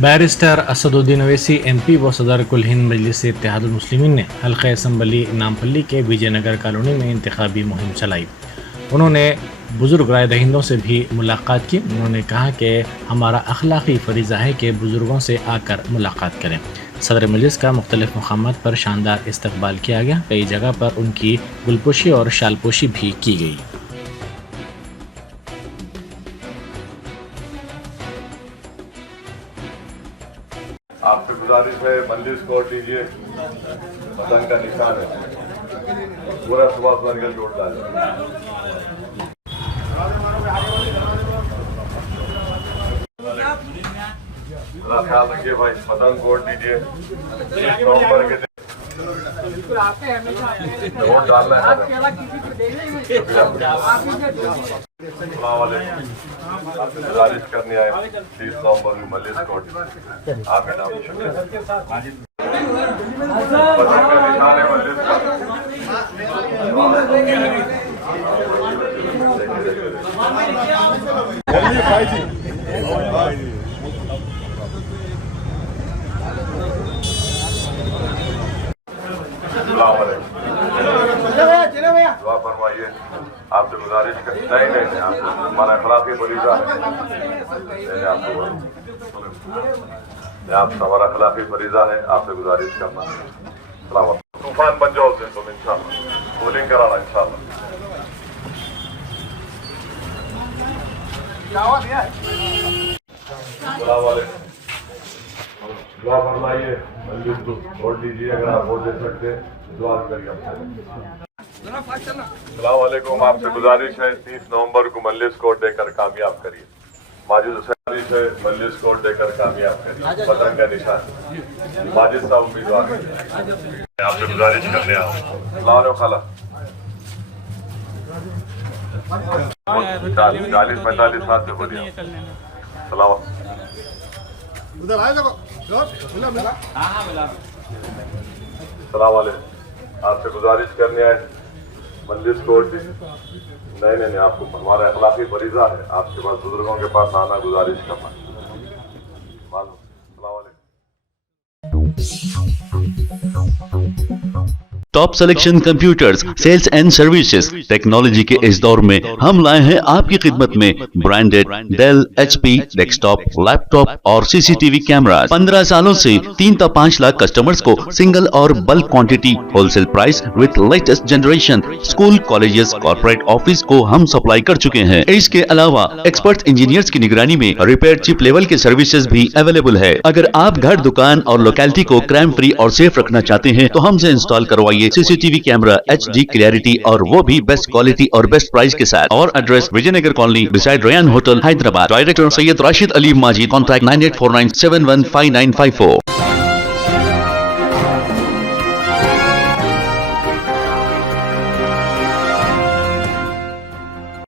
Barrister Asaduddin Owaisi MP व सदर कुल हिंद मजलिस इत्तेहादुल मुस्लिमीन ने हल्का असम्बली नामपल्ली के विजयनगर कॉलोनी में इंतखाबी मुहिम चलाई। उन्होंने बुज़ुर्ग राय दहिंदों से भी मुलाकात की। उन्होंने कहा कि हमारा अखलाक़ी फ़रीज़ा है कि बुज़ुर्गों से आकर मुलाकात करें। सदर मजलिस का मुख्तलिफ़ मक़ामात पर शानदार इस्तकबाल किया गया। कई जगह पर उनकी गुलपोशी और शालपोशी भी की गई। आपसे गुजारिश है मजलिस को दीजिए, पतंग का निशान है, पूरा सुबह निकल के उठ डाले। ख्याल रखिए भाई, पतंग को उठ दीजिए। नवंबर के वोट डालना है। आपसे गुजारिश करने आए 30 नवंबर में मजलिस कोर्ट आपके नाम पतंग का निशान है मजलिस दुआ फरमाइए। आपसे गुजारिश कर नहीं आपसे हमारा अखलाक़ी फरीज़ा है। आपसे हमारा अखलाक़ी फरीज़ा है, आपसे गुजारिश करना। सलामत तूफान बन जाओ दिन तुम इंशाअल्लाह, कूलिंग कराना इंशाअल्लाह। दुआ फरमाइए, मजलिस को वोट दीजिए। अगर आप वोट दे सकते हैं दुआ करिए। अस्सलाम वालेकुम। आपसे गुजारिश है 30 नवंबर को मजलिस कोर्ट देकर कामयाब करिए। माजिद गुजारिश है मजलिस कोर्ट देकर कामयाब करिए। पतंग का निशान माजिद साहब उम्मीदवार हैं। आपसे गुजारिश करने आओ खाला 40-45 साल से बोलिए। सलाम वालेकुम। आपसे गुजारिश करने आए मजलिस कोर्ट नहीं आपको हमारा अखलाक़ी फरीज़ा है, आपके पास बुजुर्गों के पास आना, गुजारिश करना। मालूम। Top selection computers sales and services. Technology के इस दौर में हम लाए हैं आपकी खिदमत में branded Dell, HP desktop, laptop और CCTV कैमरा। 15 सालों से 3 से 5 लाख कस्टमर्स को सिंगल और bulk quantity wholesale price with latest generation. School, colleges, corporate office को हम सप्लाई कर चुके हैं। इसके अलावा एक्सपर्ट इंजीनियर्स की निगरानी में रिपेयर चिप लेवल के सर्विसेज भी अवेलेबल है। अगर आप घर, दुकान और लोकेलिटी को क्राइम फ्री और सेफ रखना चाहते हैं तो हमसे इंस्टॉल करवाइए CCTV कैमरा, HD क्लैरिटी और वो भी बेस्ट क्वालिटी और बेस्ट प्राइस के साथ। और address Vijaynagar colony beside Ryan hotel, Hyderabad. Director Syed Rashid Ali Majid. Contact 9849715954।